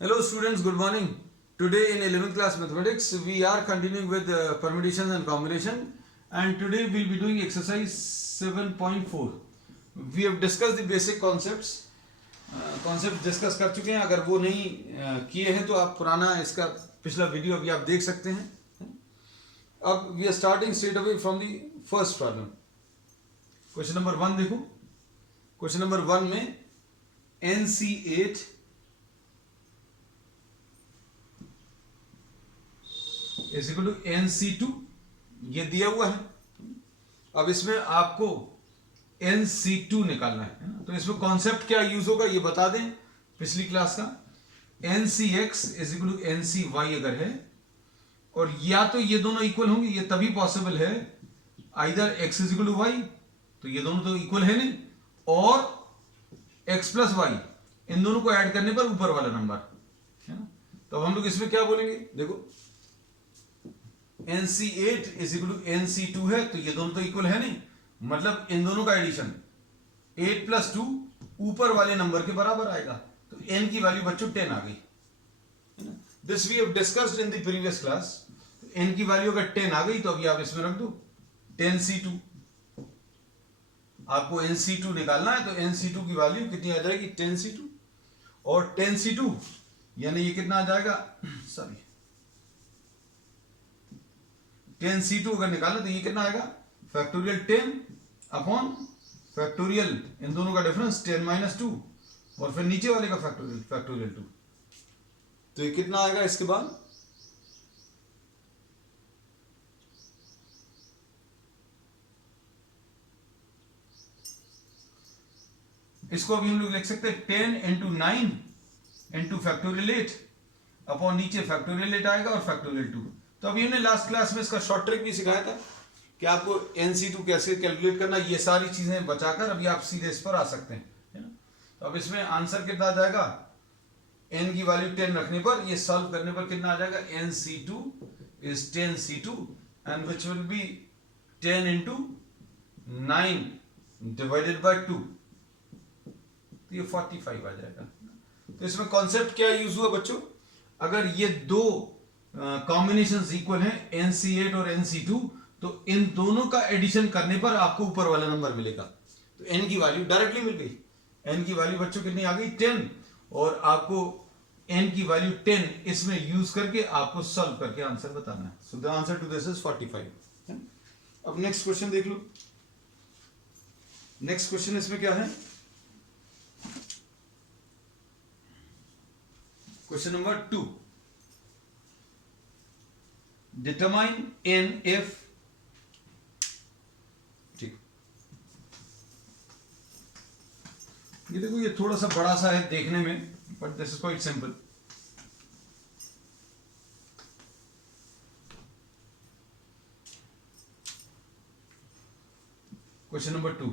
Hello students, good morning. Today in 11th class mathematics we are continuing with permutations and combination, and today we will be doing exercise 7.4. We have discussed the basic concepts. Concept discuss कर चुके हैं. अगर वो नहीं किए हैं तो आप पुराना इसका पिछला वीडियो अभी आप देख सकते हैं. अब we are starting straight away from the first problem. Question number 1 देखो. क्वेश्चन नंबर 1 में NC8 is equal to NC2 ये दिया हुआ है. अब इसमें आपको NC2 निकालना है ना. तो इसमें कॉन्सेप्ट क्या यूज होगा ये बता दें पिछली क्लास का. NCX is equal to NCY अगर है, और या तो ये दोनों इक्वल होंगे, ये तभी पॉसिबल है either x is equal to y, तो ये दोनों तो इक्वल है नहीं, और x प्लस वाई इन दोनों को ऐड करने पर ऊपर वाला नंबर है ना. तो हम लोग इसमें क्या बोलेंगे, देखो NC8 is equal to NC2 है, तो ये दोनों तो इक्वल है नहीं, मतलब इन दोनों का एडिशन 8 प्लस 2 ऊपर वाले नंबर के बराबर आएगा. तो n की वैल्यू बच्चों 10 आ गई. This we have discussed in the previous class. n की वैल्यू अगर 10 आ गई तो अभी आप इसमें रख दो 10C2. आपको NC2 निकालना है, तो NC2 की वैल्यू कितनी आ जाएगी 10C2, और 10C2 यानी ये कितना आ जाएगा, सॉरी 10C2 अगर निकालना तो ये कितना आएगा, फैक्टोरियल 10 अपॉन फैक्टोरियल इन दोनों का डिफरेंस 10 माइनस 2, और फिर नीचे वाले का फैक्टोरियल 2. तो ये कितना आएगा इसके बाद, इसको अभी हम लोग लिख सकते हैं 10 इंटू 9 इंटू फैक्टोरियल 8 अपॉन नीचे फैक्टोरियल 8 आएगा और फैक्टोरियल 2. तो अभी हमने लास्ट क्लास में इसका शॉर्ट ट्रिक भी सिखाया था कि आपको NC2 कैसे कैलकुलेट करना. ये सारी चीजें बचाकर अभी आप सीधे इस पर आ सकते हैं, है ना. तो अब इसमें आंसर कितना आ जाएगा, n की वैल्यू 10 रखने पर, ये सॉल्व करने पर कितना आ जाएगा, NC2 is 10C2 and which will be 10 into 9 divided by 2, तो ये 45 आ जाएगा. तो इसमें कॉन्सेप्ट क्या यूज हुआ बच्चों, अगर ये दो कॉम्बिनेशंस इक्वल हैं NC8 और NC2, तो इन दोनों का एडिशन करने पर आपको ऊपर वाला नंबर मिलेगा. तो n की वैल्यू डायरेक्टली मिल गई. n की वैल्यू बच्चों कितनी आ गई 10, और आपको n की वैल्यू 10 इसमें यूज करके आपको सॉल्व करके आंसर बताना है. So the answer to this is 45. अब नेक्स्ट क्वेश्चन देख लो. नेक्स्ट क्वेश्चन इसमें क्या है, question number 2. Determine n if, ठीक, ये देखो ये थोड़ा सा बड़ा सा है देखने में, but this is quite simple. Question number 2.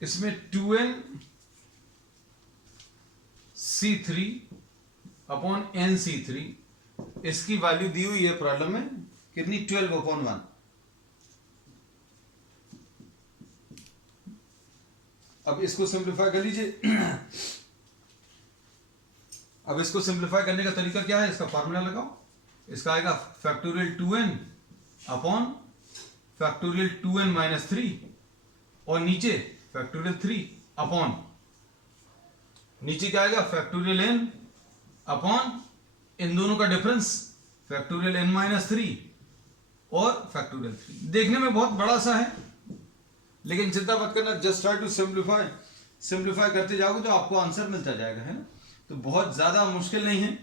इसमें 2n C3 अपॉन NC3 इसकी वैल्यू दी हुई है प्रॉब्लम में कितनी, 12/1. अब इसको सिंप्लीफाई कर लीजिए. अब इसको सिंप्लीफाई करने का तरीका क्या है, इसका फॉर्मूला लगाओ. इसका आएगा factorial 2n upon factorial 2n minus 3, और नीचे फैक्टोरियल 3 अपॉन नीचे क्या आएगा, फैक्टोरियल n अपॉन इन दोनों का डिफरेंस फैक्टोरियल n माइनस 3 और फैक्टोरियल 3. देखने में बहुत बड़ा सा है, लेकिन चिंता मत करना, just try to simplify. Simplify करते जाओगे तो आपको आंसर मिलता जाएगा, है ना. तो बहुत ज्यादा मुश्किल नहीं है.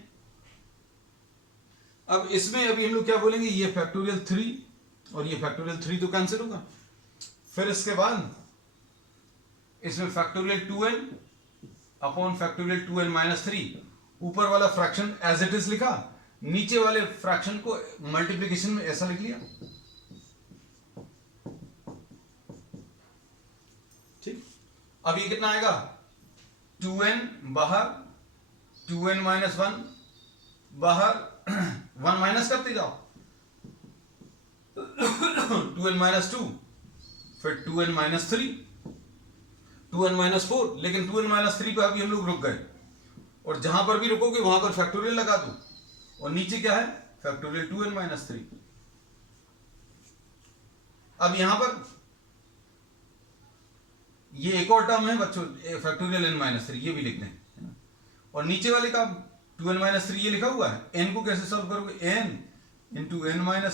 अब इसमें अभी हम लोग क्या बोलेंगे, ये फैक्टोरियल 3 और ये फैक्टोरियल 3 तो कैंसिल होगा. फिर इसके बाद इसमें factorial 2n upon factorial 2n minus 3, ऊपर वाला फ्रैक्शन एज इट इज लिखा, नीचे वाले फ्रैक्शन को मल्टीप्लिकेशन में ऐसा लिख लिया. ठीक, अब ये कितना आएगा, 2n बाहर, 2n माइनस 1 बाहर, 1 माइनस करते जाओ, 2n माइनस 2, फिर 2n माइनस 3, 2n-4, लेकिन 2n-3 पे अभी हम लोग रुक गए, और जहां पर भी रुकोगे वहां पर फैक्टोरियल लगा दो, और नीचे क्या है, फैक्टोरियल 2n-3। अब यहां पर ये एक और टर्म है बच्चों, फैक्टोरियल n-3, ये भी लिख दें, है ना। और नीचे वाले का 2n-3 ये लिखा हुआ है, n को कैसे सॉल्व करोगे, n into n-1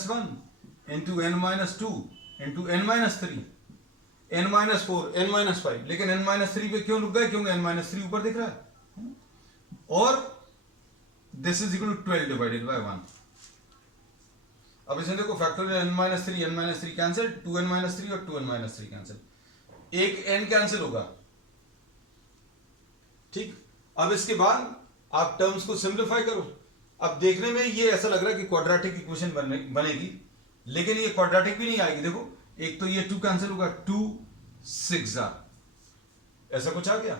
into n-2 into n-3 n-4 n-5, लेकिन n-3 पे क्यों रुक गए, क्योंकि n-3 ऊपर दिख रहा है, और this is equal to 12 divided by 1। अब इसमें देखो फैक्टोरियल n-3 कैंसिल, 2n-3 और 2n-3 कैंसिल, एक n कैंसिल होगा, ठीक। अब इसके बाद आप टर्म्स को सिंप्लीफाई करो। अब देखने में ये ऐसा लग रहा है कि क्वाड्रेटिक इक्वेशन बनेगी, लेकिन ये क्वाड्रेटिक भी नहीं आएगी। देखो एक तो ये 2 कैंसिल होगा, 2 6 ऐसा कुछ आ गया।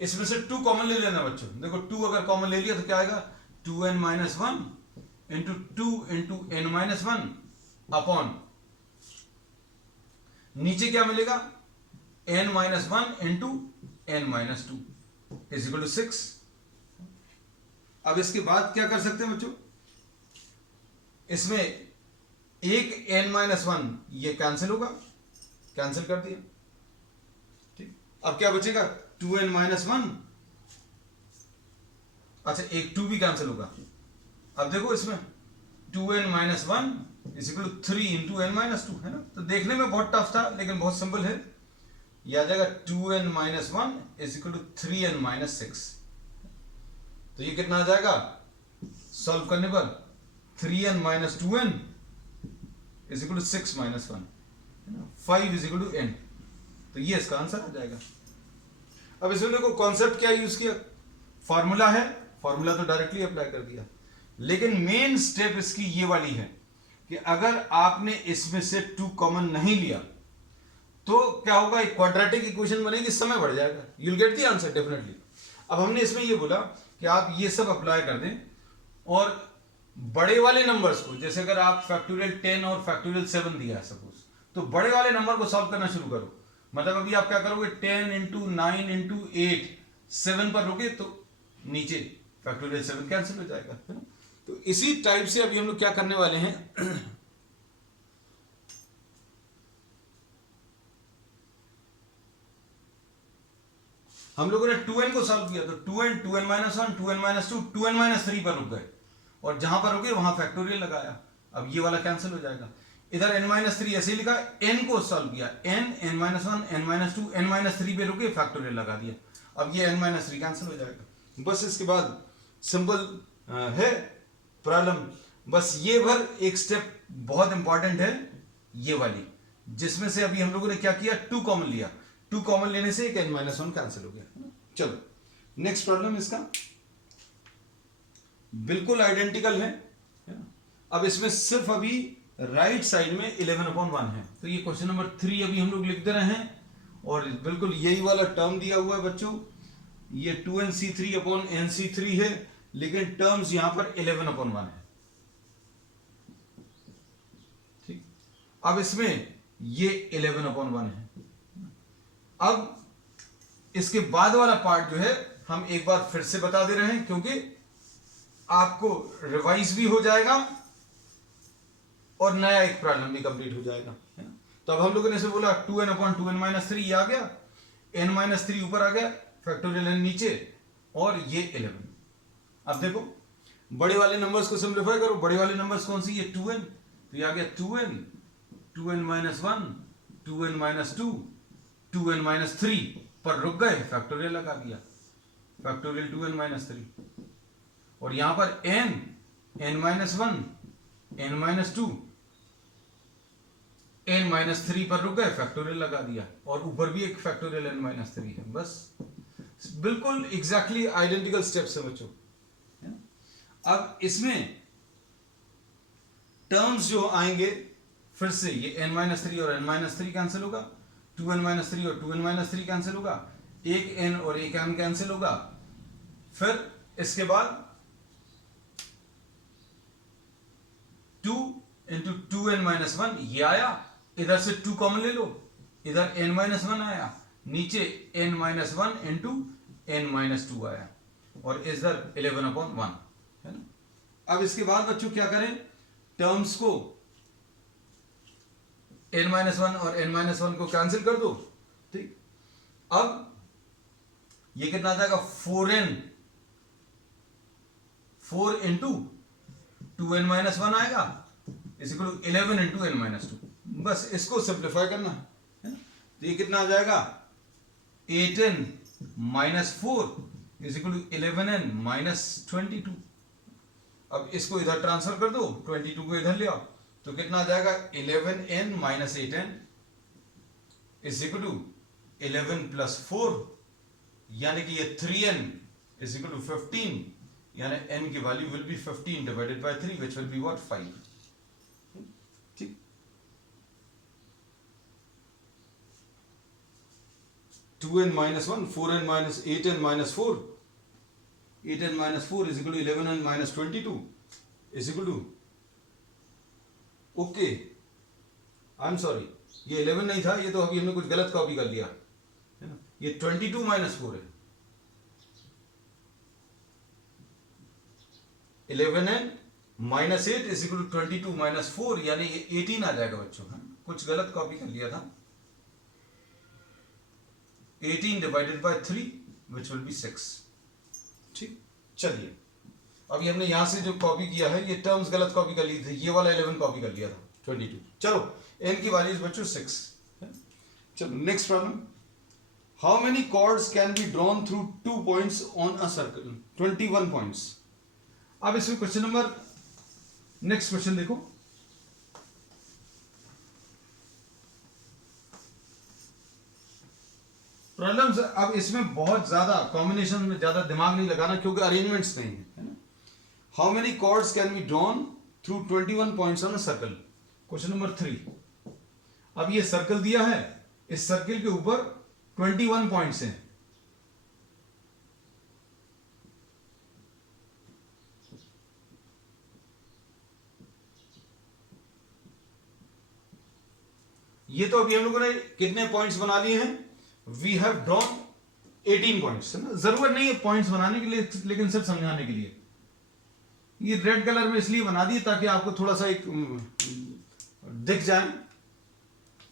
इसमें से 2 कॉमन ले लेना बच्चों। देखो 2 अगर कॉमन ले लिया तो क्या आएगा, 2n-1 into 2 into n-1 upon नीचे क्या मिलेगा, n-1 into n-2 is equal to 6। अब इसके बाद क्या कर सकते हैं बच्चों, इसमें एक n-1 ये कैंसिल होगा, कैंसिल कर दिया, ठीक। अब क्या बचेगा, 2n-1, अच्छा एक 2 भी कैंसिल होगा। अब देखो इसमें 2n-1 is equal to 3 into n-2, है ना। तो देखने में बहुत टफ था लेकिन बहुत सिंपल है, यह आ जाएगा 2n-1 is equal to 3n-6। तो ये कितना आ जाएगा सॉल्व करने पर, 3n-2n is equal to 6-1, 5 is equal to n। तो ये इसका आंसर आ जाएगा। अब इसमें देखो कॉन्सेप्ट क्या यूज किया, फॉर्मूला है, फॉर्मूला तो डायरेक्टली अप्लाई कर दिया, लेकिन मेन स्टेप इसकी ये वाली है कि अगर आपने इसमें से 2 कॉमन नहीं लिया तो क्या होगा, एक क्वाड्रेटिक इक्वेशन बनेगी, समय बढ़ जाएगा, you will get the answer definitely. अब हमने इसमें ये बोला कि आप ये सब अप्लाई कर दें, और बड़े वाले नंबर्स को, जैसे अगर आप फैक्टोरियल 10 और फैक्टोरियल 7 दिया है सपोज, तो बड़े वाले नंबर को सॉल्व करना शुरू करो। मतलब अभी आप क्या करोगे, 10 इंटू 9 इंटू 8 7 पर रोके तो नीचे फैक्टोरियल 7 कैंसिल हो जाएगा, है ना। तो इसी टाइप से अभी हम लोग क्या करने वाले हैं, हम लोगों ने 2n को सॉल्व किया, तो 2n 2n-1 2n-2 2n-3 पर रुक गए, और जहां पर रुके वहां फैक्टोरियल लगाया। अब ये वाला कैंसिल हो जाएगा। इधर n-3 ऐसे ही लिखा, n को सॉल्व किया, n n-1 n-2 n-3 पे रुके फैक्टोरियल लगा दिया। अब ये n-3 कैंसिल हो जाएगा। बस इसके बाद सिंपल है प्रॉब्लम। बस ये भर एक स्टेप बहुत इंपॉर्टेंट है, ये वाली, जिसमें से अभी हम लोगों ने क्या किया, 2 कॉमन लिया, 2 कॉमन लेने से एक n-1 कैंसिल हो गया। चलो नेक्स्ट प्रॉब्लम इसका बिल्कुल आइडेंटिकल है। अब इसमें सिर्फ अभी राइट साइड में 11/1 है, तो ये क्वेश्चन नंबर 3 अभी हम लोग लिख दे रहे हैं, और बिल्कुल यही वाला टर्म दिया हुआ है बच्चों, ये 2nc3/nc3 है, लेकिन टर्म्स यहां पर 11/1 है, ठीक। अब इसमें ये 11/1 है। अब इसके बाद वाला पार्ट जो है हम एक बार फिर से बता दे रहे हैं, क्योंकि आपको रिवाइज भी हो जाएगा और नया एक प्रॉब्लम भी कंप्लीट हो जाएगा, है ना। तो अब हम लोगों ने इसे बोला 2n/2n-3 ये आ गया, n-3 ऊपर आ गया, फैक्टोरियल n नीचे, और ये 11। अब देखो बड़े वाले नंबर्स को सिंप्लीफाई करो। बड़े वाले नंबर्स कौन सी, ये 2n, तो ये आ गया 2n 2n-1 2n-2 2n-3 पर रुक गए, फैक्टोरियल लगा दिया, फैक्टोरियल 2n-3, और यहां पर n n-1 n-2 n-3 पर रुक गए, फैक्टोरियल लगा दिया, और ऊपर भी एक फैक्टोरियल n-3 है। बस बिल्कुल एग्जैक्टली आइडेंटिकल स्टेप्स है बच्चों। अब इसमें टर्म्स जो आएंगे फिर से, ये n-3 और n-3 कैंसिल होगा, 2n-3 और 2n-3 कैंसिल होगा, एक n और एक m कैंसिल होगा। फिर इसके बाद 2 इंटू 2n-1 ये आया, इधर से 2 कॉमन ले लो, इधर n-1 आया, नीचे n-1 इंटू n-2 आया और इधर 11/1 है ना। अब इसके बाद बच्चों क्या करें, टर्म्स को n-1 और n-1 को कैंसिल कर दो, ठीक। अब ये कितना आ जाएगा, 4 इंटू 2n-1 आएगा इस इक्वल टू 11 इंटू n-2। बस इसको सिंप्लीफाई करना है ना। तो ये कितना आ जाएगा, 8n-4 is equal to 11n-22। अब इसको इधर ट्रांसफर कर दो, 22 को इधर ले आओ, तो कितना आ जाएगा, 11n-8n is equal to 11 plus 4, यानी कि ये 3n इज इक्वल टू 15, यानी n की value will be 15 divided by 3 which will be what, 5। ठीक, 2n-1, 4n-8n-4, 8n-4 is equal to 11n-22 is equal to, okay I am sorry, ये 11 नहीं था, ये तो अभी हमने कुछ गलत कॉपी कर लिया है ना। ये 22-4 है, 11n-8 is equal to 22-4, यानी ये 18 आ जाएगा बच्चों, है ना? कुछ गलत कॉपी कर लिया था। 18 divided by 3 which will be 6। ठीक, चलिए अभी हमने यहां से जो कॉपी किया है, ये टर्म्स गलत कॉपी कर ली थी, ये वाला 11 कॉपी कर लिया था, 22। चलो n की वैल्यूज बच्चों 6। चलो next problem, how many chords can be drawn through 2 points on a circle, 21 points. अब इसमें क्वेश्चन नंबर, नेक्स्ट क्वेश्चन देखो, प्रॉब्लम्स। अब इसमें बहुत ज्यादा कॉम्बिनेशन में ज्यादा दिमाग नहीं लगाना, क्योंकि अरेंजमेंट्स नहीं है ना। How many chords can be drawn through 21 points on a circle, question number 3। अब ये सर्कल दिया है, इस सर्कल के ऊपर 21 पॉइंट्स हैं। ये तो अभी हम लोगों ने कितने पॉइंट्स बना लिए हैं, वी हैव ड्रॉन 18 पॉइंट्स, है ना। जरूरत नहीं है पॉइंट्स बनाने के लिए, लेकिन सिर्फ समझाने के लिए ये रेड कलर में इसलिए बना दिए ताकि आपको थोड़ा सा एक दिख जाए,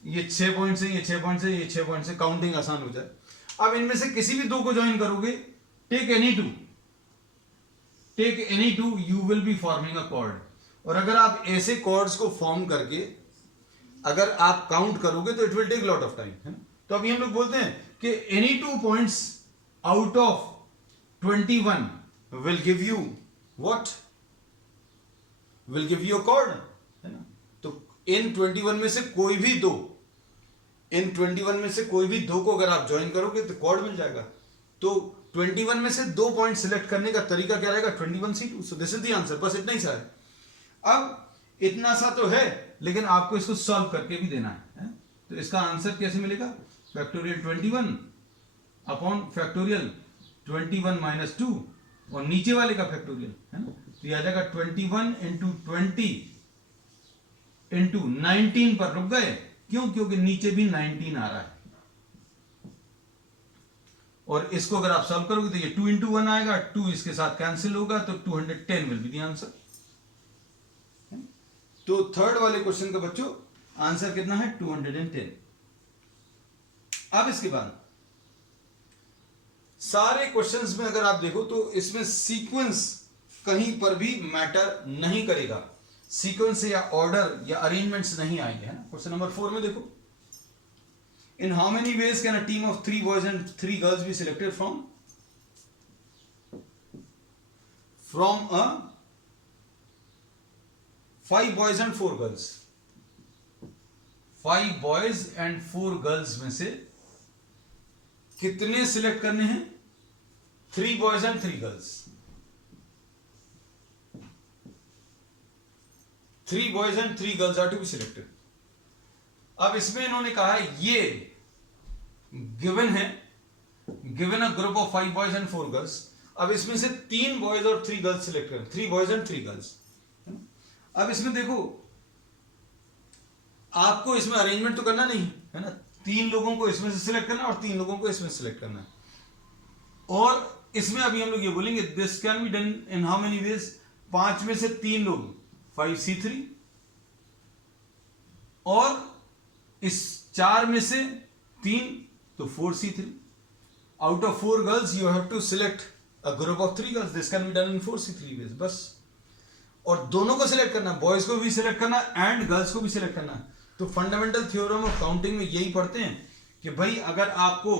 ये 6 पॉइंट से, ये 6 पॉइंट से, ये 6 पॉइंट से, काउंटिंग आसान हो जाए। अब इनमें से किसी भी दो को ज्वाइन करोगे, take any two, you will be forming a chord. और अगर आप ऐसे कॉर्ड्स को फॉर्म करके अगर आप काउंट करोगे तो it will take lot of time, है ना। तो अभी हम लोग बोलते हैं कि any 2 points out of 21 will give you what, will give you a chord, है ना। तो इन 21 में से कोई भी दो, इन 21 में से कोई भी दो को अगर आप ज्वाइन करोगे तो कॉर्ड मिल जाएगा। तो 21 में से 2 पॉइंट सिलेक्ट करने का तरीका क्या रहेगा, 21C2। So this is the answer, बस इतना ही सा है। अब इतना सा तो है, लेकिन आपको इसको सॉल्व करके भी देना है। तो इसका आंसर कैसे मिलेगा, फैक्टोरियल 21 अपॉन फैक्टोरियल 21 माइनस 2 और नीचे वाले का फैक्टोरियल, है ना। तो यह आ जाएगा 21 इंटू 20 इंटू 19 पर रुक गए, क्यों, क्योंकि नीचे भी 19 आ रहा है। और इसको अगर आप सॉल्व करोगे तो ये 2 इंटू 1 आएगा, 2 इसके साथ कैंसिल होगा, तो 210 विल बी द आंसर। तो थर्ड वाले क्वेश्चन का बच्चों आंसर कितना है, 210। अब इसके बाद सारे क्वेश्चंस में अगर आप देखो तो इसमें सीक्वेंस कहीं पर भी मैटर नहीं करेगा, सीक्वेंस या ऑर्डर या अरेंजमेंट्स नहीं आएंगे, है ना। क्वेश्चन नंबर 4 में देखो, in how many ways can a team of 3 boys and 3 girls be selected from a 5 boys and 4 girls. 5 boys and 4 girls में से कितने सिलेक्ट करने हैं, 3 boys and 3 girls. 3 boys and 3 girls are to be selected. अब इसमें इन्होंने कहा है ये गिवन है, given a group of 5 boys and 4 girls. अब इसमें से 3 बॉयज और 3 गर्ल्स सिलेक्ट करें, 3 बॉयज एंड 3 गर्ल्स। अब इसमें देखो, आपको इसमें अरेंजमेंट तो करना नहीं है ना, 3 लोगों को इसमें से सिलेक्ट करना है और 3 लोगों को इसमें सिलेक्ट करना है। और इसमें अभी हम लोग ये बोलेंगे this can be done in how many veg, 5 में से 3 लोग 5C3 और इस 4 में से 3 तो 4C3। Out of 4 girls you have to select a group of 3 girls, this can be done in 4C3 ways, बस। और दोनों को सिलेक्ट करना, बॉयज को भी सिलेक्ट करना एंड गर्ल्स को भी सिलेक्ट करना। तो फंडामेंटल थ्योरम ऑफ काउंटिंग में यही पढ़ते हैं कि भाई अगर आपको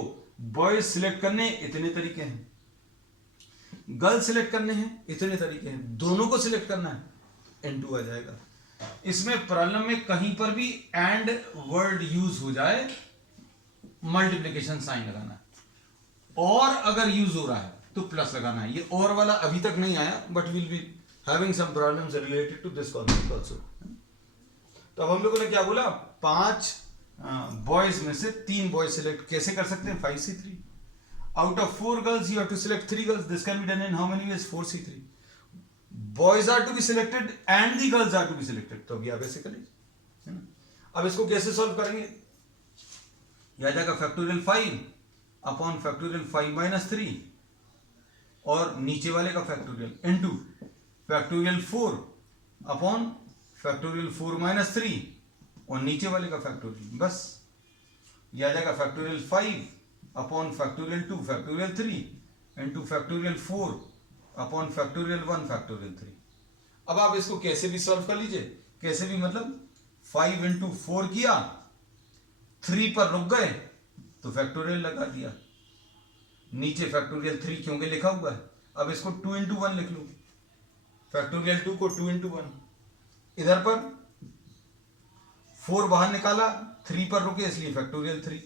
बॉयज सिलेक्ट करने इतने तरीके हैं, गर्ल्स सिलेक्ट करने हैं इतने तरीके हैं, दोनों को सिलेक्ट करना है N2 आ जाएगा। इसमें प्रॉब्लम में कहीं पर भी एंड वर्ड यूज हो जाए मल्टीप्लिकेशन साइन लगाना है, और अगर यूज हो रहा है तो प्लस लगाना है। ये और वाला अभी तक नहीं आया, but will be having some problems related to this concept also. तो अब हम लोगों ने क्या बोला, 5 बॉयज में से 3 बॉयज सिलेक्ट कैसे कर सकते हैं, 5C3। Out of 4 girls you have to select 3 girls, this can be done in how many ways, 4C3। Boys are to be selected and the girls are to be selected, तो अभी आप ऐसे करेंगे, है ना। अब इसको कैसे सॉल्व करेंगे, यह आ जाएगा फैक्टोरियल 5 अपॉन फैक्टोरियल 5 माइनस 3 और नीचे वाले का factorial into factorial 4 upon factorial 4 minus 3 और नीचे वाले का फैक्टोरियल, बस। यह आ जाएगा factorial 5 upon factorial 2 factorial 3 into factorial 4 upon factorial 1 factorial 3। अब आप इसको कैसे भी सॉल्व कर लीजिए, कैसे भी मतलब 5 इंटू 4 किया, 3 पर रुक गए तो फैक्टोरियल लगा दिया, नीचे फैक्टोरियल 3 क्योंकि लिखा हुआ है। अब इसको 2 इंटू 1 लिख लो, फैक्टोरियल 2 को 2 इंटू 1, इधर पर 4 बाहर निकाला, 3 पर रुके इसलिए फैक्टोरियल 3।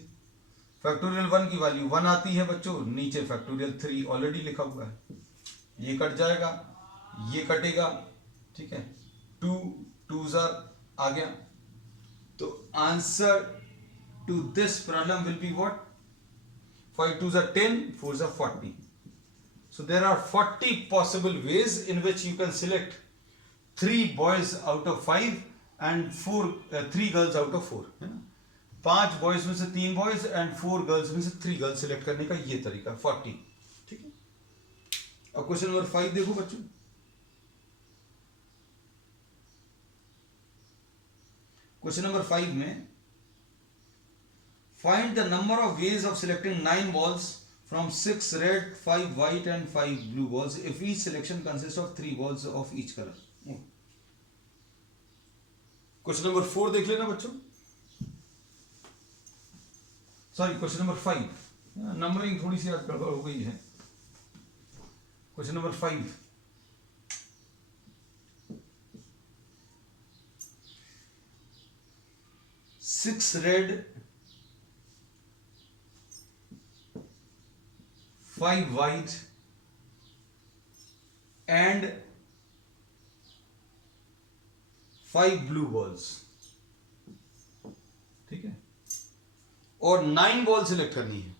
फैक्टोरियल 1 की वैल्यू 1 आती है बच्चों, नीचे फैक्टोरियल 3 ऑलरेडी लिखा हुआ है, ये कट जाएगा, ये कटेगा, ठीक है, 2 2s आ गया। तो answer to this problem will be what, 5 2s 10, 4s 40। So there are 40 possible ways in which you can select 3 boys out of 5 and 3 girls out of 4, है ना। 5 बॉयज में से 3 बॉयज एंड 4 गर्ल्स में से 3 girls select करने का ये तरीका 40, ठीक है। अब क्वेश्चन नंबर 5 देखो बच्चों, क्वेश्चन नंबर 5 में find the number of ways of selecting 9 balls from 6 red, 5 white and 5 blue balls if each selection consists of 3 balls of each color। Question number 4 देख लेना बच्चों, सॉरी क्वेश्चन नंबर 5, नंबरिंग थोड़ी सी आज गड़बड़ हो गई है। Question number 5, six red 5 white and 5 blue balls, ठीक है, और 9 बॉल सिलेक्ट करनी है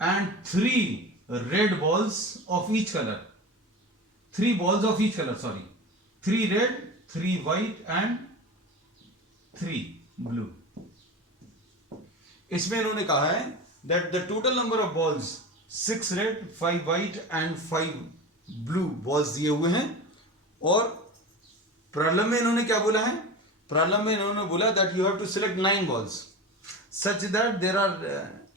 and 3 red balls of each colour, 3 balls of each colour, sorry 3 red 3 white and 3 blue। इसमें इन्होंने कहा है that the total number of balls 6 red 5 white and 5 blue balls दिए हुए हैं। और प्रॉब्लम में इन्होंने क्या बोला है, प्रॉब्लम में इन्होंने बोला that you have to select 9 balls such that there are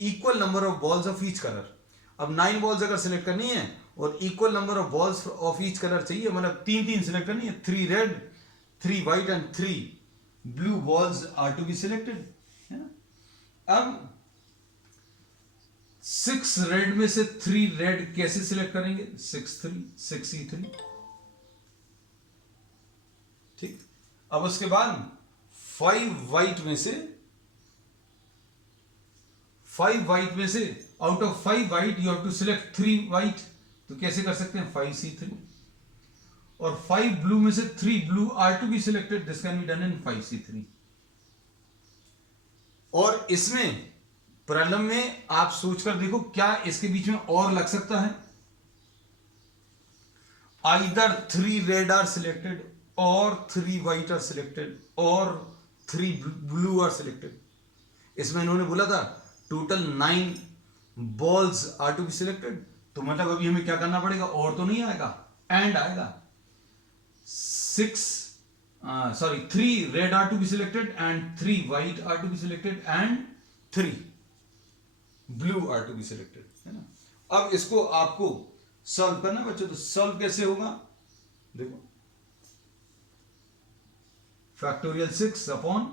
equal number of balls of each colour. अब 9 balls अगर सिलेक्ट करनी है और equal number of balls of each colour चाहिए, मतलब 3 सिलेक्ट करनी है, 3 red 3 white and 3 blue balls are to be selected, है ना। अब 6 रेड में से 3 रेड कैसे सिलेक्ट करेंगे, 6E3, ठीक। अब उसके बाद 5 white में से out of 5 white you have to select 3 white, तो कैसे कर सकते हैं 5C3। और 5 ब्लू में से 3 blue are to be selected, this can be done in 5C3। और इसमें प्रॉब्लम में आप सोचकर देखो क्या इसके बीच में और लग सकता है, आइदर 3 रेड आर सिलेक्टेड और 3 white आर सिलेक्टेड और 3 ब्लू आर सिलेक्टेड। इसमें इन्होंने बोला था total 9 balls are to be selected, तो मतलब अभी हमें क्या करना पड़ेगा, और तो नहीं आएगा, एंड आएगा। 3 red are to be selected and 3 white are to be selected and 3 blue are to be selected, है ना। अब इसको आपको सॉल्व करना बच्चों, तो सॉल्व कैसे होगा, देखो factorial 6 upon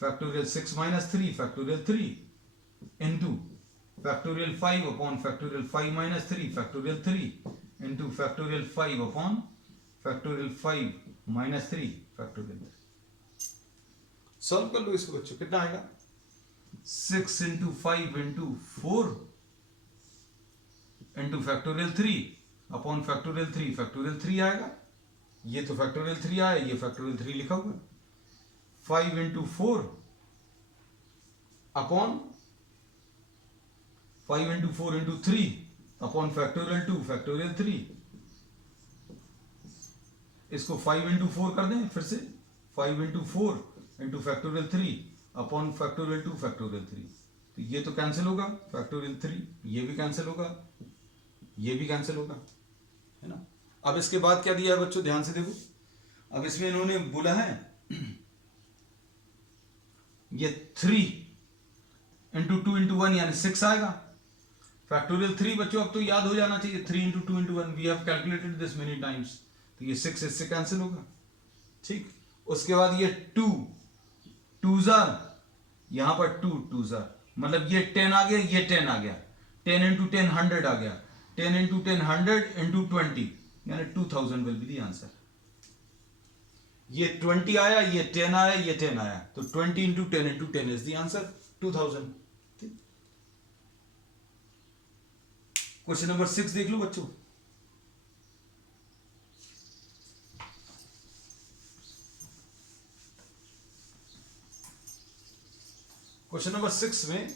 factorial 6 minus 3 factorial 3 into factorial 5 upon factorial 5 minus 3 factorial 3 into factorial 5 upon factorial 5 minus 3 factorial 3। Solve कर लो इसको बच्चों, कितना आएगा, 6 into 5 into 4 into factorial 3 upon factorial 3 factorial 3 आएगा, ये तो फैक्टोरियल 3 आया, ये फैक्टोरियल 3 लिखा हुआ, 5 into 4 upon 5 into 4 into 3 upon factorial 2 factorial 3, इसको 5 इंटू 4 कर दें फिर से, 5 into 4 into factorial 3 upon factorial 2 factorial 3, तो ये तो कैंसिल होगा, फैक्टोरियल 3 ये भी कैंसिल होगा, ये भी कैंसिल होगा, है ना। अब इसके बाद क्या दिया है बच्चों, ध्यान से देखो, अब इसमें इन्होंने बोला है ये 3 इंटू 2 इंटू 1 यानी 6 आएगा, फैक्टोरियल 3 बच्चों अब तो याद हो जाना चाहिए, 3 into 2 into 1 we have calculated this many times, तो ये 6 इससे कैंसिल होगा, ठीक। उसके बाद ये 2 2 जार, यहां पर 2 2 जार, मतलब ये 10 आ गया, ये 10 आ गया, 10 इंटू 10 100 आ गया, 10 इंटू 10 100 इंटू 20 यानी 2000 विल बी द आंसर। ये 20 आया, ये 10 आया, ये 10 आया, तो 20 into 10 into 10 is the answer 2000। Question number 6 देख लो बच्चों, क्वेश्चन नंबर 6 में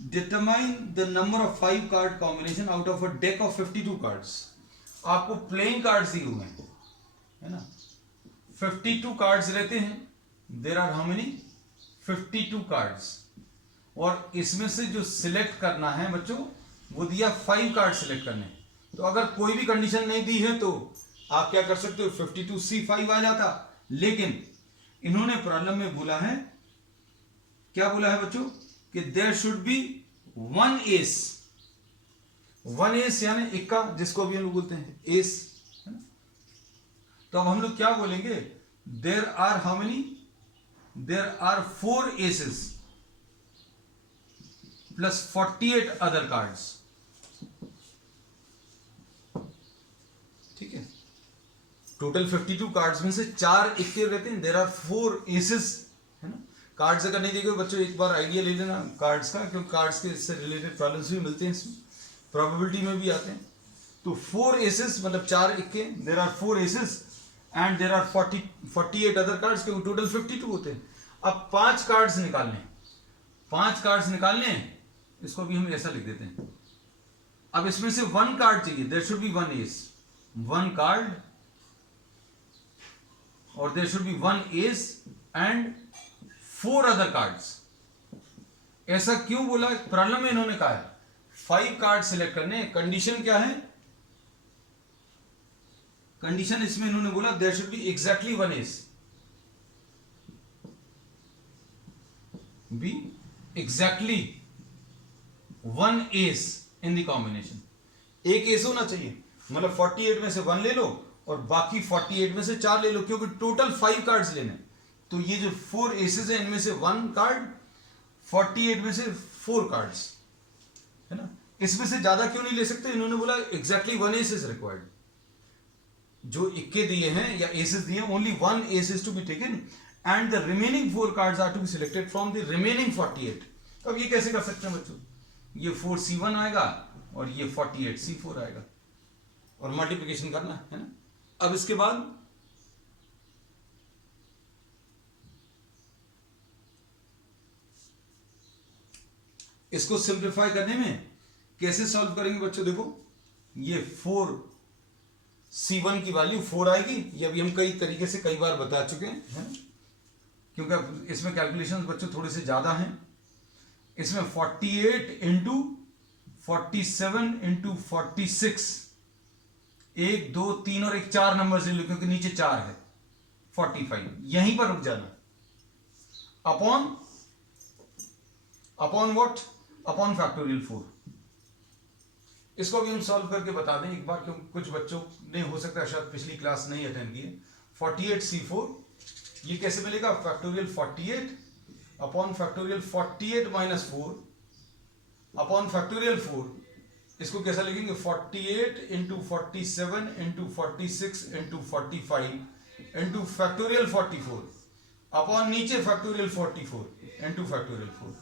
determine the number of 5 card combination out of a deck of 52 cards. आपको प्लेइंग कार्ड्स दिए हुए हैं, है ना, 52 कार्ड्स रहते हैं, there are how many 52 cards, और इसमें से जो सिलेक्ट करना है बच्चों वो दिया 5 कार्ड सिलेक्ट करने। तो अगर कोई भी कंडीशन नहीं दी है तो आप क्या कर सकते हो, 52C5 आ जाता, लेकिन इन्होंने प्रॉब्लम में बोला है, क्या बोला है बच्चों, कि there should be 1 ace, 1 ace यानी इक्का, जिसको अभी हम लोग बोलते हैं एस, है ना। तो अब हम लोग क्या बोलेंगे, there are how many, there are 4 aces plus 48 other cards, ठीक है। टोटल 52 कार्ड्स में से 4 इक्के रहते हैं, देयर आर 4 एसेस, है ना। कार्ड्स अगर नहीं देखे बच्चों एक बार आइडिया ले लेना कार्ड्स का, क्योंकि कार्ड्स के इससे रिलेटेड प्रॉब्लम्स भी मिलते हैं, इसमें प्रोबेबिलिटी में भी आते हैं। तो 4 एसेस मतलब 4 इक्के, there are 4 aces and there are 48 other cards, क्योंकि टोटल 52 होते हैं। अब 5 कार्ड्स निकालने, 5 कार्ड्स निकालने, इसको भी हम ऐसा लिख देते हैं। अब इसमें से 1 कार्ड चाहिए, there should be 1 ace, 1 card, और there should be 1 ace and 4 other cards. ऐसा क्यों बोला, प्रॉब्लम में इन्होंने कहा है 5 कार्ड सिलेक्ट करने, कंडीशन क्या है, कंडीशन इसमें इन्होंने बोला there should be exactly 1 ace, be exactly 1 ace in the combination, एक एस होना चाहिए, मतलब 48 में से 1 ले लो और बाकी 48 में से 4 ले लो, क्योंकि टोटल 5 कार्ड्स लेने। तो ये जो 4 एसेस है इनमें से 1 कार्ड, 48 में से 4 कार्ड्स, है ना। इसमें से ज्यादा क्यों नहीं ले सकते, इन्होंने बोला एग्जैक्टली 1 एस इज रिक्वायर्ड। जो इक्के दिए हैं या एसेस दिए हैं, only 1 ace is to be taken and the remaining 4 cards are to be selected from the remaining 48। तो अब ये कैसे कर सकते हैं बच्चों, ये 4C1 आएगा और ये 48C4 आएगा, और मल्टीप्लिकेशन करना है ना। अब इसके बाद इसको सिंप्लीफाई करने में कैसे सॉल्व करेंगे बच्चों, देखो ये 4C1 की वैल्यू 4 आएगी, ये अभी हम कई तरीके से कई बार बता चुके हैं, क्योंकि अब इसमें कैलकुलेशंस बच्चों थोड़े से ज़्यादा हैं। इसमें 48 इंटू 47 इंटू 46, 1 2 3 और एक 4 नंबर से लो क्योंकि नीचे 4 है, 45, यहीं पर रुक जाना। Upon what? Upon factorial 4। इसको भी हम सॉल्व करके बता दें एक बार, क्योंकि कुछ बच्चों ने हो सकता है शायद पिछली क्लास नहीं अटेंड की है। 48C4 ये कैसे मिलेगा? Factorial 48 upon factorial 48 minus 4 upon factorial 4। इसको कैसा लिखेंगे? 48 into 47 into 46 into 45 into factorial 44 upon नीचे फैक्टोरियल 44 इंटू फैक्टोरियल 4।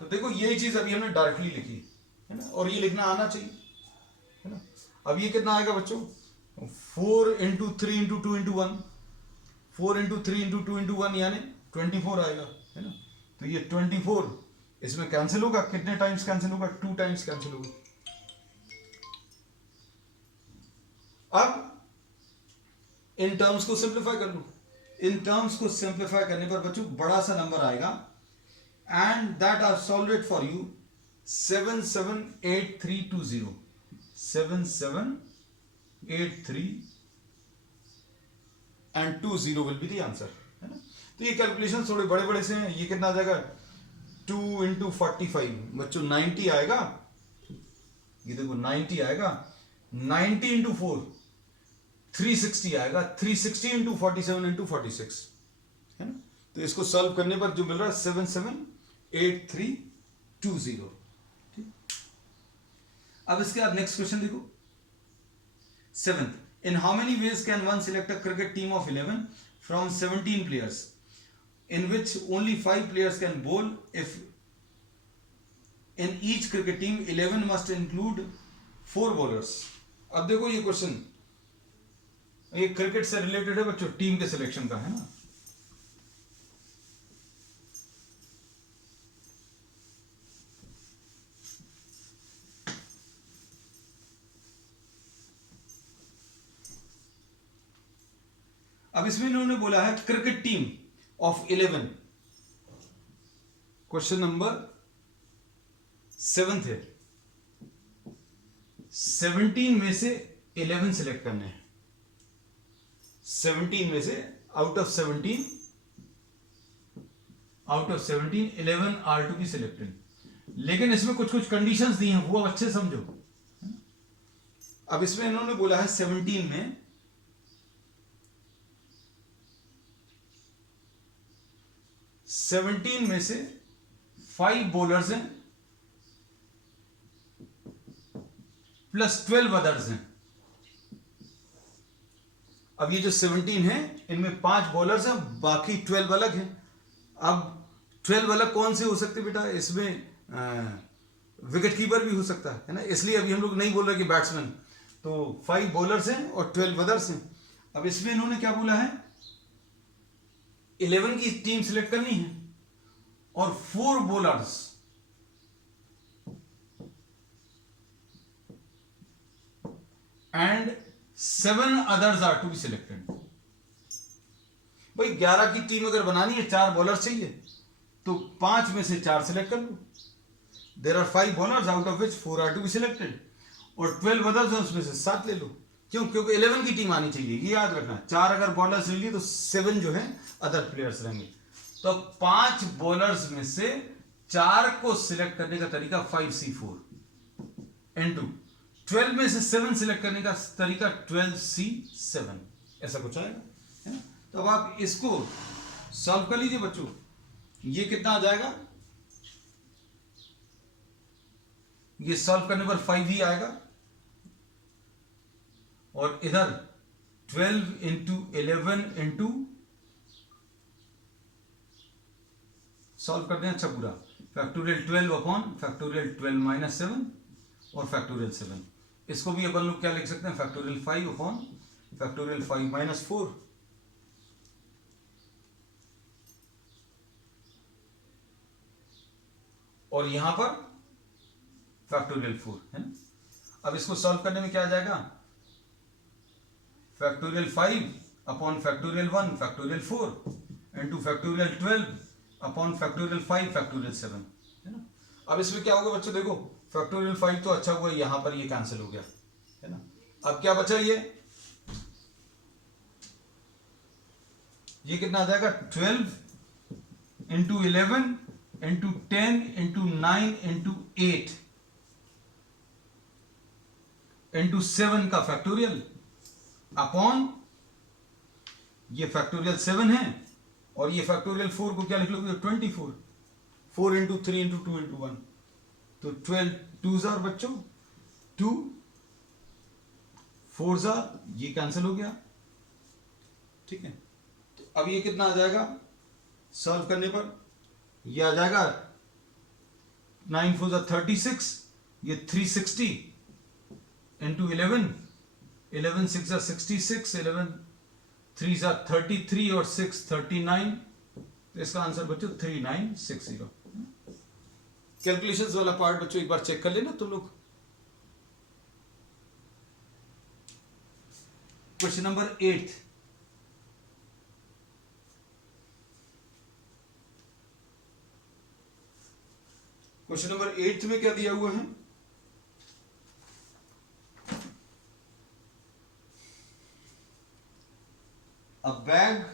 तो देखो यही चीज अभी हमने डायरेक्टली लिखी है ना, और ये लिखना आना चाहिए है ना। अब ये कितना आएगा बच्चों? 4 into 3 into 2 into 1, 4 into 3 into 2 into 1 यानी 24 आएगा है ना। तो ये 24 इसमें कैंसिल होगा, कितने टाइम्स कैंसिल होगा? 2 टाइम्स कैंसिल होगा। अब इन टर्म्स को सिंप्लीफाई कर लो। इन टर्म्स को सिंप्लीफाई करने पर बच्चों बड़ा सा नंबर आएगा, and that are solve it for you 778320। 7783 and 20 will be the answer है ना। तो ये कैलकुलेशन थोड़े बड़े बड़े से हैं। ये कितना आ जाएगा? 2 इंटू 45 बच्चों 90 आएगा। ये देखो 90 आएगा। 90 इंटू 4 360 आएगा। 360 इंटू 47 इंटू 46 है ना। तो इसको सॉल्व करने पर जो मिल रहा है 778320। ठीक। अब इसके बाद नेक्स्ट क्वेश्चन देखो। 7th, in how many ways can one select a cricket team of 11 from 17 players in which only 5 players can bowl? If in each cricket team 11 must include 4 bowlers. अब देखो ये क्वेश्चन ये cricket से related है बच्चों, team के selection का है ना। अब इसमें इन्होंने बोला है cricket team of 11। Question number 7 है। 17 में से 11 सिलेक्ट करने हैं। 17 में से out of 17 11 are to be selected. लेकिन इसमें कुछ कुछ कंडीशंस दी हैं, वो अच्छे समझो। अब इसमें इन्होंने बोला है 17 में से 5 बॉलर्स हैं प्लस 12 अदर्स हैं। अब ये जो 17 है इनमें 5 बॉलर्स हैं, बाकी 12 अलग हैं। अब 12 अलग कौन से हो सकते बेटा? इसमें विकेट कीपर भी हो सकता है ना, इसलिए अभी हम लोग नहीं बोल रहे कि बैट्समैन। तो 5 बॉलर्स हैं और 12 अदर्स हैं। अब इसमें इन्होंने क्या बोला है? 11 की टीम सिलेक्ट करनी है और 4 bowlers and 7 others are to be selected. भाई 11 की टीम अगर बनानी है, 4 बॉलर चाहिए, तो 5 में से 4 सिलेक्ट कर लो। There are 5 bowlers out of which 4 are to be selected, और 12 अदर्स हैं उसमें से 7 ले लो। क्यों? क्योंकि 11 की टीम आनी चाहिए, ये याद रखना। 4 अगर बॉलर्स ले लिए तो 7 जो है अदर प्लेयर्स रहेंगे। तो 5 बॉलर्स में से 4 को सिलेक्ट करने का तरीका 5C4 इनटू 12 में से 7 सिलेक्ट करने का तरीका 12C7, ऐसा कुछ आएगा है ना। तो अब आप इसको सॉल्व कर लीजिए बच्चों। ये कितना आ जाएगा? ये सॉल्व करने पर 5 ही आएगा, और इधर 12 इंटू 11 इंटू सॉल्व करते हैं अच्छा पूरा, फैक्टोरियल 12 अपॉन फैक्टोरियल 12 माइनस 7 और फैक्टोरियल 7। इसको भी अपन लोग क्या लिख सकते हैं? Factorial 5 upon factorial 5 minus 4। और यहां पर फैक्टोरियल 4 है ना। अब इसको सॉल्व करने में क्या आ जाएगा? Factorial 5 upon factorial 1 factorial 4 into factorial 12 upon factorial 5 factorial 7, है ना। अब इसमें क्या होगा बच्चों, देखो फैक्टोरियल 5 तो अच्छा हुआ यहां पर ये कैंसिल हो गया, है ना। अब क्या बचा, ये कितना आ जाएगा, 12 into 11 into 10 into 9 into 8 into 7 का फैक्टोरियल अपॉन ये फैक्टोरियल 7 है और ये फैक्टोरियल 4 को क्या लिख लोगे, 24, 4 इंटू 3 इंटू 2 इंटू 1, तो 12 2 जार बच्चों 2, 4 जार, ये कैंसिल हो गया, ठीक है। तो अब ये कितना आ जाएगा सॉल्व करने पर, ये आ जाएगा 9 4 जार 36, ये 360 इंटू 11, 11 6 जार 66, 11 3 जार 33 और 6 39, तो इसका आंसर बच्चों 3960। कैलकुलेशंस वाला पार्ट बच्चों एक बार चेक कर लेना तुम लोग। क्वेश्चन नंबर 8, क्वेश्चन नंबर 8 में क्या दिया हुआ है, a bag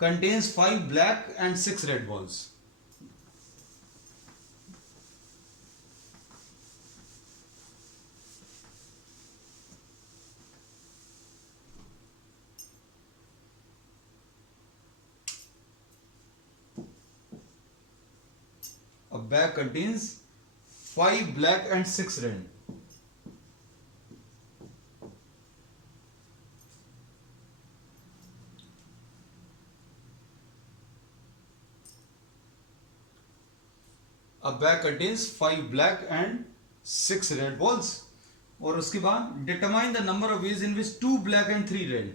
contains 5 black and 6 red balls. A bag contains 5 black and 6 red. A bag contains 5 black and 6 red balls. और उसके बाद determine the number of ways in which 2 black and 3 red.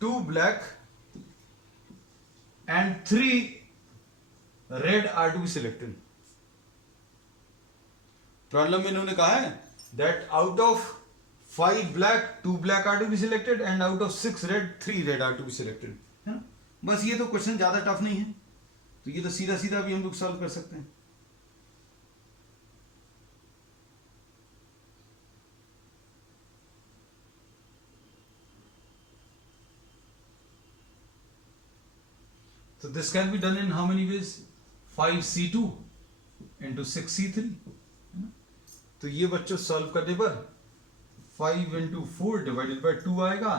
2 black and 3 red are to be selected. Problem में इन्होंने कहा है that out of 5 black 2 black are to be selected and out of 6 red 3 red are to be selected, है ना। बस ये तो question ज्यादा टफ नहीं है, तो ये तो सीधा सीधा भी हम लोग सॉल्व कर सकते हैं। So this can be done in how many ways, 5c2 into 6c3, है ना। तो ये बच्चों सॉल्व करने पर 5 into 4 डिवाइडेड बाय 2 आएगा,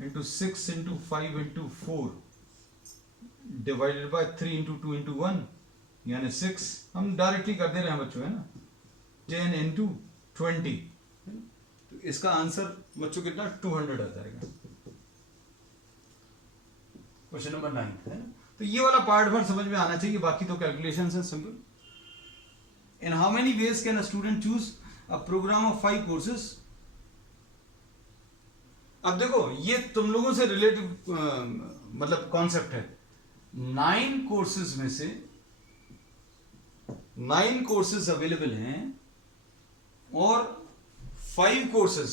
into 6 into 5 into 4 divided by 3 into 2 into 1 यानी 6, हम डायरेक्टली कर दे रहे हैं बच्चों, है ना, 10 into 20, है ना। तो इसका आंसर बच्चों कितना 200 आ जाएगा। क्वेश्चन नंबर 9, है ना। तो ये वाला पार्ट भर समझ में आना चाहिए, बाकी तो कैलकुलेशंस हैं simple. In how many ways can a student choose a program of 5 courses. अब देखो ये तुम लोगों से रिलेटेड मतलब कॉन्सेप्ट है। 9 कोर्सेज में से 9 कोर्सेज अवेलेबल हैं और 5 कोर्सेज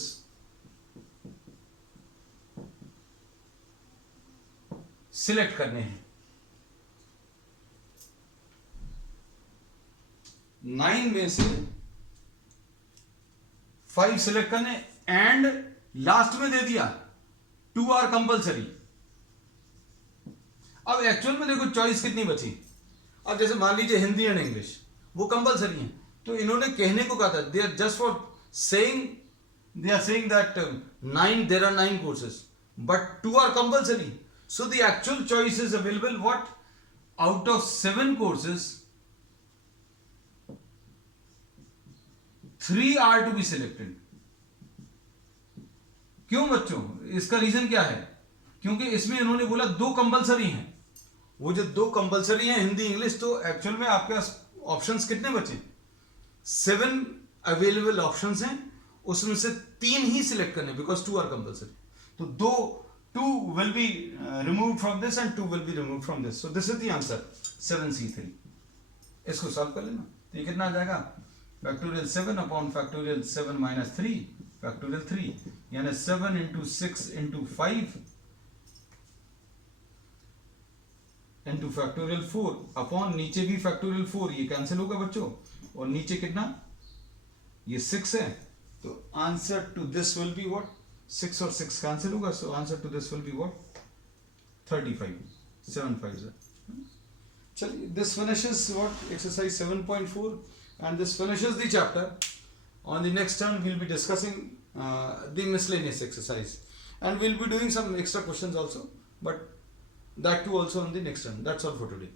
सिलेक्ट करने हैं। 9 में से 5 सिलेक्ट करने एंड लास्ट में दे दिया 2 आर कंपल्सरी। अब एक्चुअल में देखो चॉइस कितनी बची। अब जैसे मान लीजिए हिंदी एंड इंग्लिश वो कंपल्सरी है, तो इन्होंने कहने को कहा था they are just for saying, they are saying that 9 there are 9 courses but 2 are compulsory. So the actual choice is available what? Out of 7 courses, 3 are to be selected. क्यों बच्चों? इसका रीजन क्या है? क्योंकि इसमें इन्होंने बोला 2 कंपल्सरी हैं। वो जो 2 कंपल्सरी हैं हिंदी इंग्लिश, तो एक्चुअल में आपके पास ऑप्शंस कितने बचे? 7 अवेलेबल ऑप्शंस हैं, उसमें से 3 ही सिलेक्ट करने बिकॉज 2 आर कंपल्सरी। तो 2 will be removed from this and 2 will be removed from this. So this is the answer 7c3. इसको सॉल्व कर लेना। तो ये कितना आ जाएगा? Factorial 7 upon factorial 7 minus 3 factorial 3, यानी 7 into 6 into 5 into factorial 4 upon नीचे भी फैक्टोरियल 4, ये कैंसिल होगा बच्चों, और नीचे कितना, ये 6 है, तो answer to this will be what, 6 और 6 कैंसिल होगा, so answer to this will be what 35, 7 5 है। चलिए, this finishes what exercise 7.4 and this finishes the chapter. On the next turn we'll be discussing the miscellaneous exercise and we'll be doing some extra questions also, but that too also on the next turn. That's all for today.